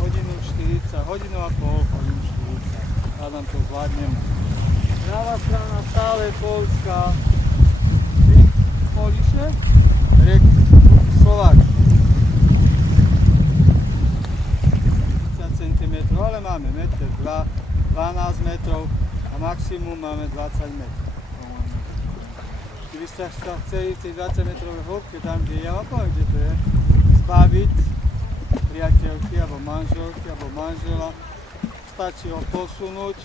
hodinu 40, hodinu a pol, hodinu 40. A nám to zvládneme. Ľavá strana stále Poľska. Poliše, riek Slovák. 30 cm, ale máme 1,2 m, 12 metrov a maximum máme 20 metrov. Keby ste sa chceli v tej 20 metrovej hĺbke, tam kde ja vám poviem, kde to je, zbaviť priateľky, alebo manželky, alebo manžela, stačí ho posunúť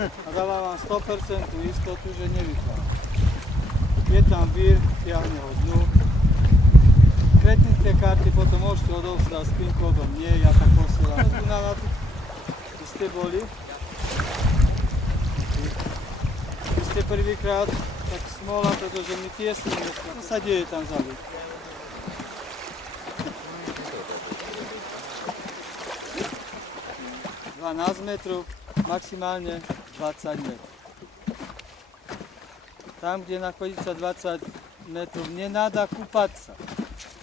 a dáva vám 100% istotu, že nevypadá. Je tam vír, tiahne ho dnu. Kreditné karty potom môžete odovzdať s PIN kódom. Nie, ja tak posielam. Kde ste boli? Keď ste prvýkrát, tak smola, pretože my tiesne dneska. Čo sa deje tam vzadu? metrov, maximálne 20 metrov. Tam, kde находится 20 метров, не надо купаться,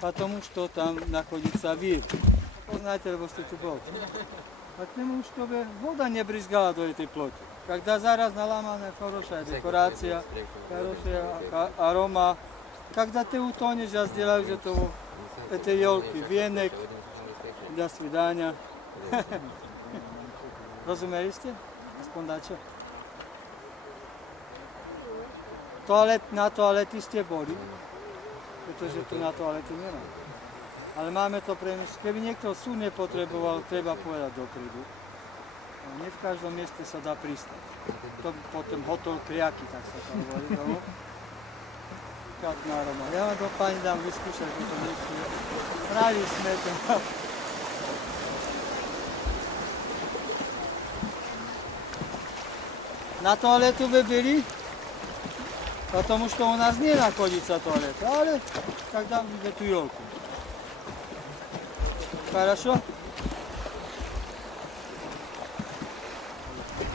потому что там находится вир. Познаете, либо сте тут были. Потому что вода не брызгала до этой плоти. Когда зараз наламана хорошая декорация, хорошая арома, когда ты утонешь, я сделаю этой елки венок. До свидания. Rozumeli ste? Aspoň dačo. Na toalety ste boli, pretože tu na toalety nemá. Ale máme to premysť. Keby niekto súd nepotreboval, treba povedať dopredu. Nie v každom mieste sa dá pristať. To potom hotel Kriaky, tak sa to hovorí. Krásna aroma. Ja vám to pani dám vyskúšať, že to nechci. Radi sme to. На туалету вы были, потому что у нас не находится туалет, але когда в эту елку. Хорошо?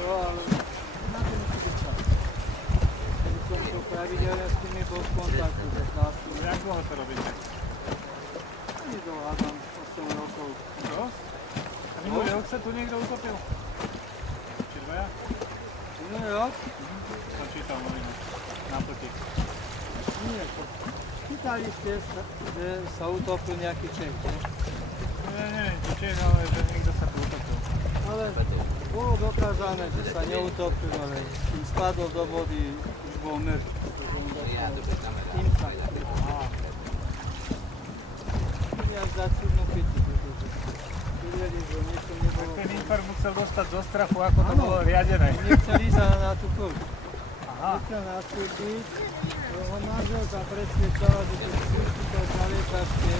Надо не кричать. Pravidelne s tými bol v kontaktu. Jak dlho to robíte? Ani dohádam 8 rokov. Čo? A minulý rok sa tu niekto utopil? Či dvaja? Minulý rok? Som čítal novinu. Na plky. Nie, čítali ste, že sa utopil nejaký Čech, ne? Neviem, či Čech, ale že niekto sa tu utopil. Ale bolo dokázané, že sa neutopil, ale kým spadol do vody, už bol mŕtvy. Infarkt. Až za cudnú piti, pretože videli, že niečo nebolo. Ten infarkt musel dostať zo strachu, ako to bolo riadené. Nechcel ísť na tú koľku. Aha. Nechcel nastúpiť, jeho manželka presviečala, že to skúšiteľ na lietačke,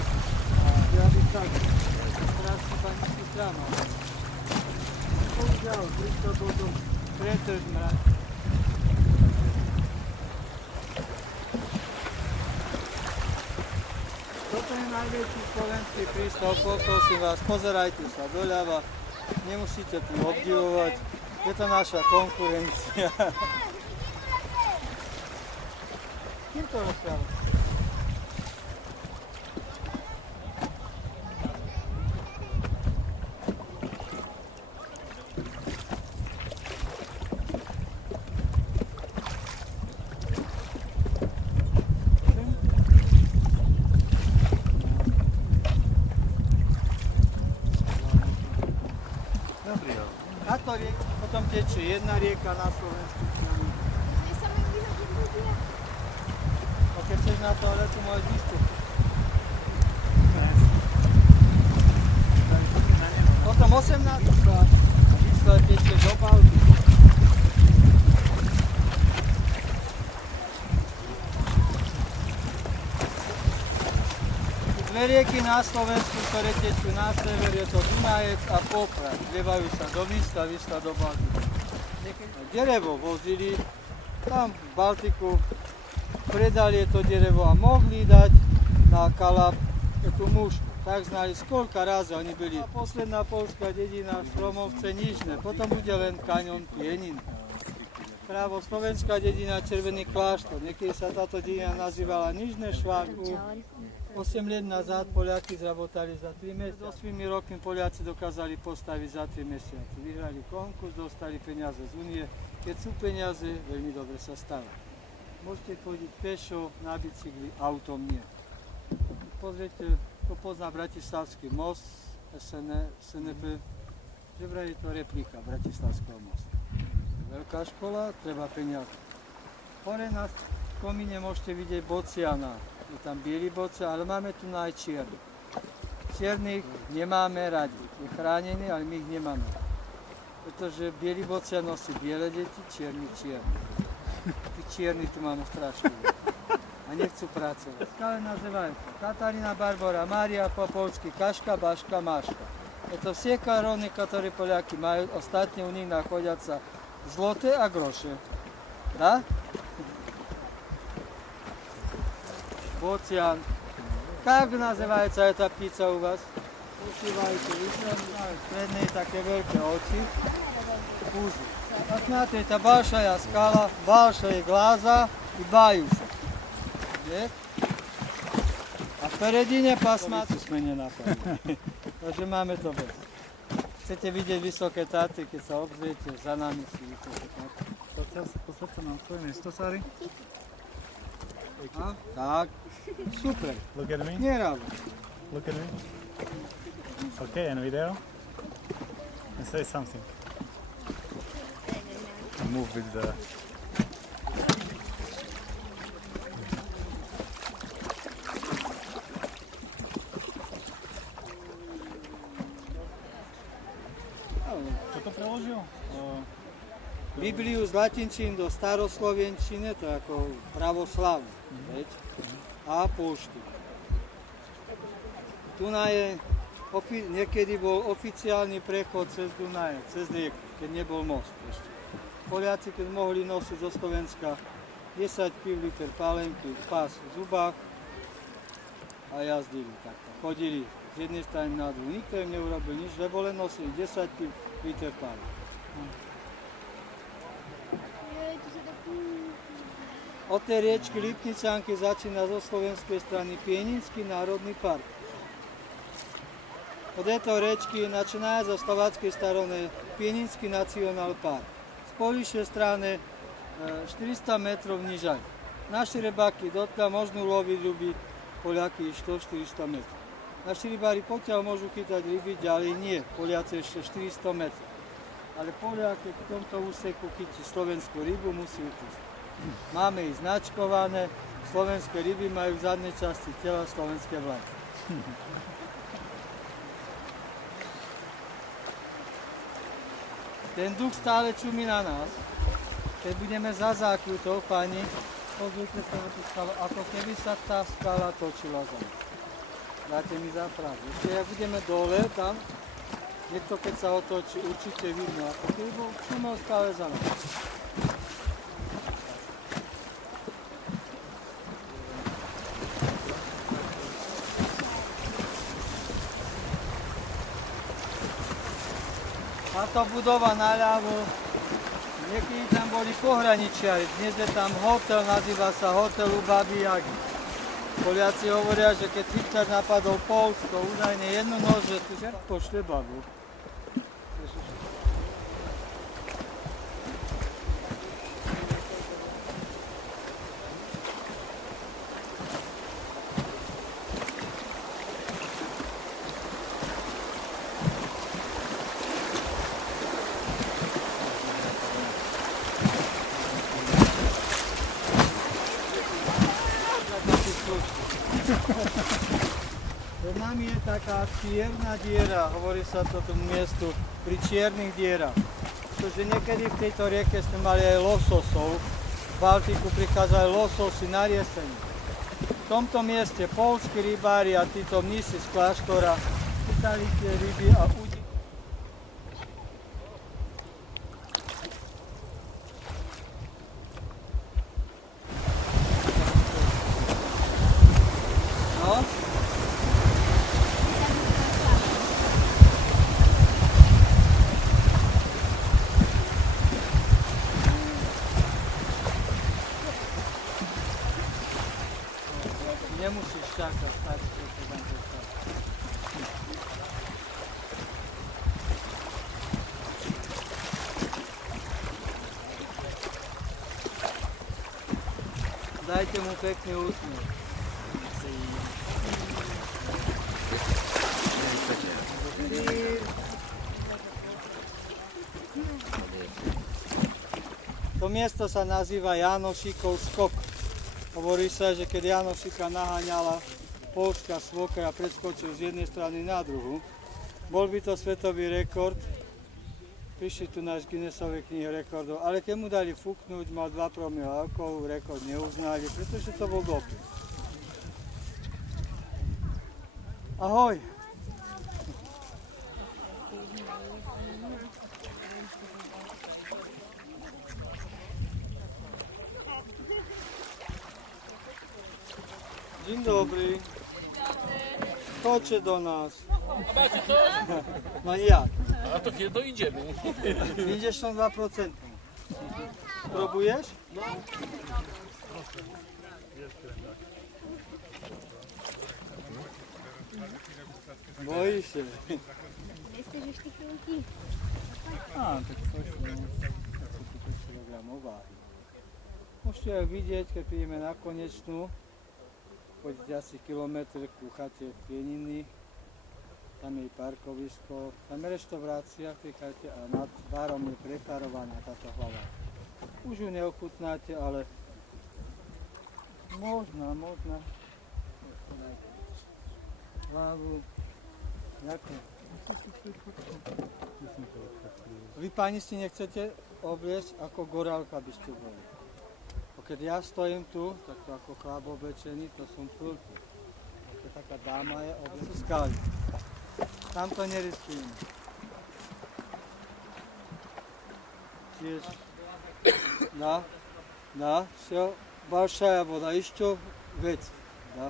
že aby sa strásky panický stráma. Použiaľ, prišiel potom pretrž mrať. Toto je najväčší slovenský prístav, poprosím vás, pozerajte sa doľava, nemusíte tu obdivovať, je to naša konkurencia. Kým to rozprávam? Potom tečie jedna rieka na Slovensku. A keď chceš na toaletu, môžeš vystúpiť. Potom 18. Výsledek tečie do Balty. Dve rieky na Slovensku, ktoré tečú na sever, je to Dunajec a Poprad. Vlievajú sa do Výsta, Výsta do Baltiku. Derevo vozili, tam v Baltiku predali to derevo a mohli dať na Kalab tú mušku. Tak znali, koľka razy oni byli. A posledná poľská dedina Stromovce Nižné, potom bude len kaňon Pienin. Právo slovenská dedina Červený kláštor, niekedy sa táto dedina nazývala Nižné Šváku. 8 let nazad Poliaci zrabotali za 3 mesiace. S 8 rokmi Poliaci dokázali postaviť za 3 mesiace. Vyhrali konkurs, dostali peniaze z Unie. Keď sú peniaze, veľmi dobre sa stáva. Môžete chodiť pešo, na bicykli, autom nie. Pozrite, to pozná Bratislavský most, SNP, že vraj je to replika Bratislavského mostu. Veľká škola, treba peniaze. Hore na komíne môžete vidieť bociana. Je tam biely bocian, ale máme tu aj čierny. Čiernych nemáme radi. Je chránený, ale my ich nemáme. Pretože biely bocian nosí biele deti, čierny čierny. Tí čierni tu máme strašne. A nechcú pracovať. Skále nazývajú Katarína, Barbora, Mária, po-polsky, Kaška, Baška, Maška. Je to все короны, которые поляки majú, ostatně u nich nachodia zloté a groše. Da? Bocian. Как называется эта птица у вас? Ušívajte, stredné také veľké oči. Пузы. Посмотрите, большая скала, большие глаза и баюся. A v peredine pasmáci sme nenapadli. Takže máme to bez. Chcete vidieť vysoké Tatry, keď sa obzriete, za nami sú vysoké Tatry. Podstate nám svoje miesto, Sari. A? Tak, super. Look at me. Nerávo. Look at me. Okay, and video. And say something. And move with the... Čo to preložil? Bibliu z latinčín do staroslovenčiny, to je ako pravoslavný, veď? A poštu. Tu je, niekedy bol oficiálny prechod cez Dunaje, cez rieku, keď nebol most ešte. Poliaci, keď mohli nosiť zo Slovenska 10 piv liter pálenky, pás v zubách a jazdili takto. Chodili z jednej strany na druhú. Nikto im neurobil nič, lebo len nosili 10 piv liter pálenky. Od tej riečky Lipničanky začína zo slovenskej strany Pieninský národný park. Od tejto riečky začína zo slovenskej strany Pieninský nacionál park. Z polišej strany 400 metrov nižaj. Naši rybáky dotka môžu loviť ryby Poliaky 100-400 metrov. Naši rybári pokiaľ môžu chytať ryby, ďalej nie. Poliaci ešte 400 metrov. Ale Poliaky v tomto úseku chytí slovenskú rybu, musí upustiť. Máme ich značkované, slovenské ryby majú v zadnej časti tela slovenské vlajky. Ten duch stále čumí na nás. Keď budeme za zákrutou, pani, pozrite sa na tú skalu, ako keby sa tá skala točila za nás. Dáte mi za pravdu. Ešte ak budeme dole, tam, niekto keď sa otočí, určite vidno, ako keby bol čumel stále za nás. Táto budova naľavo, niekedy tam boli pohraničiari, dnes je tam hotel, nazýva sa hotel u Baby Jagi. Poliaci hovoria, že keď Hitler napadol Poľsko, údajne jednu noc, že tu pošle babu. Pred nami je taká čierna diera, hovorí sa to tomu miestu pri čiernych dierach. Pretože niekedy v tejto rieke sme mali aj lososov, v Baltiku prichádzali lososy na riesenie. V tomto mieste poľskí rybári a títo mnísi z kláštora chytali tie ryby a udili. No? Nemusíš čakať, tak. Dajte mu pekný úsmev. To miesto sa nazýva Janošíkov skok. Hovorí sa, že keď Janošíka naháňala poľská svokra a preskočil z jednej strany na druhu, bol by to svetový rekord. Prišli tu náš Guinnessovej knihy rekordov, ale keď mu dali fúknuť, mal 2 promile alkoholu, rekord neuznali, pretože to bol doping. Ahoj! Dzień dobry. Chodźcie do nas. A macie coś? No i jak? A to kiedy to idziemy? 52%. Próbujesz? Boisz się. Jesteś już tych chwilki. A, tak coś, no, 105 kg váhy. Môžete vidieť, keď prídeme na konečnú, pôjdete asi kilometr ku chate Pieniny, tam je parkovisko, tam je reštaurácia v tej chate a nad barom je preparovaná táto hlava. Už ju neochutnáte, ale možná. Hlavu, ďakujem. Vy pani si nechcete obliecť ako gorálka by ste boli. Keď ja stojím tu, tak to ako chlap oblečený, to som plky. Keď taká dáma je oblečená skály. Tam to neriskujeme. Tiež. Да, все. Большая вода, еще вец. Да.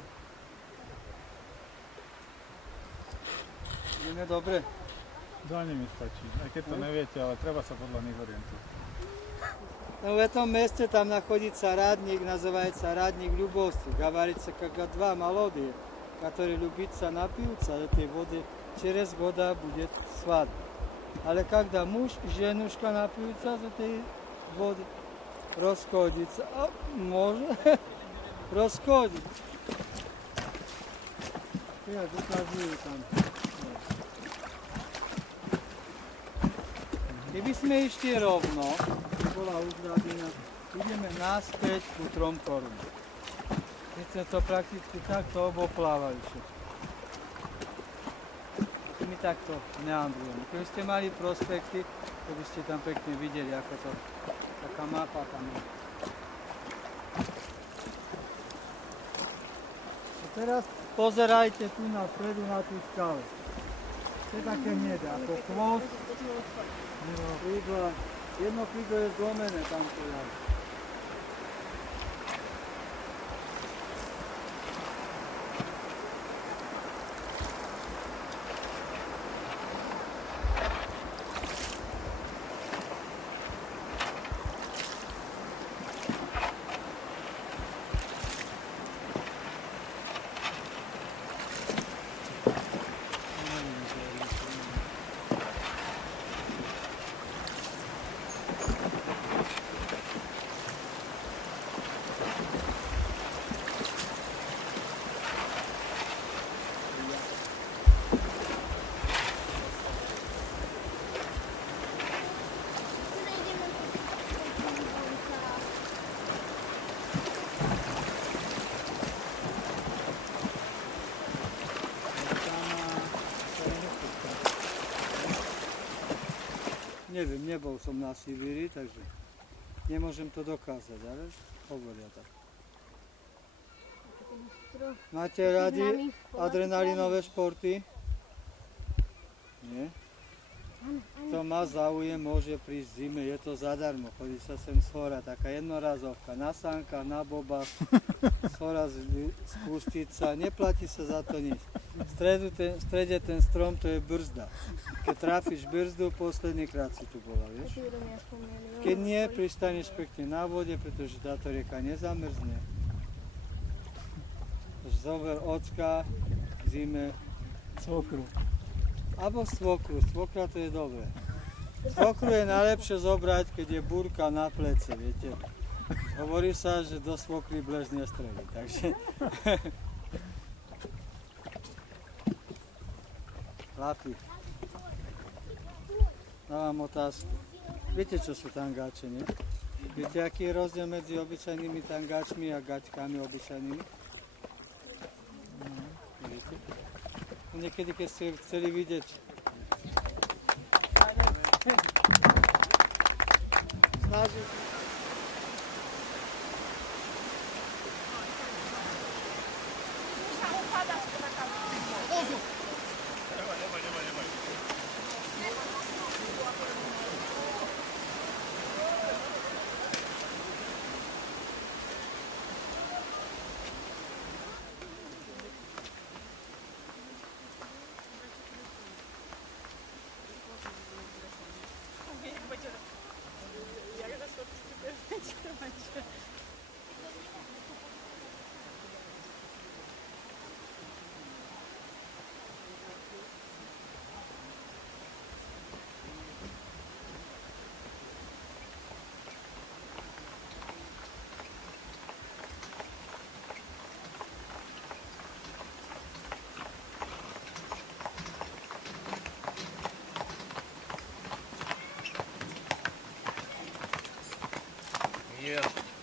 Ideme dobre. Dolne mi stačí, aj keď to neviete, ale treba sa podľa nich orientovať. No в этом месте там находится радник, называется радник любовства. Говорится, как два молодые, которые любятся, напьются этой воды, через года будет свадьба. Але когда муж и женушка напьются из этой воды, расходится, а может расходится. Я доказую там. Keby sme išli rovno, by bola uzdravená, ideme naspäť ku 3 korunám. Keď sme to prakticky takto oboplávali všetko. My takto neandrujeme. Keby ste mali prospekty, to by ste tam pekne videli, ako to, taká mapa tam je. A teraz pozerajte tu na stredu na tú skalu. To je také hnedé, ako chvost. Jedno krídlo je zlomené tamto jazd. Neviem, nebol som na Sibíri, takže nemôžem to dokázať, ale hovoria tak. Máte radi adrenalinové športy? Nie? Kto má záujem, môže prísť v zime, je to zadarmo, chodí sa sem z hora, taká jednorazovka, na sánkach, na bobách, z hora spustiť sa, neplatí sa za to nič. V strede ten strom, to je brzda. Keď trafíš brzdu, posledný krát si tu bola, vieš? Keď nie, pristaneš pekne na vode, pretože táto rieka nezamrzne. Takže zober ocka v zime, svokru. Abo svokru, svokra to je dobré. Svokru je najlepšie zobrať, keď je búrka na plece, viete. Hovorí sa, že do svokry bležnia strely, takže... Chlapi, dávam otázku. Viete, čo sú tangáče, nie? Viete, aký je rozdiel medzi obyčajnými tangáčmi a gaťkami obyčajnými? Viete? Niekedy, keď ste chceli vidieť... Snažiť. Yeah.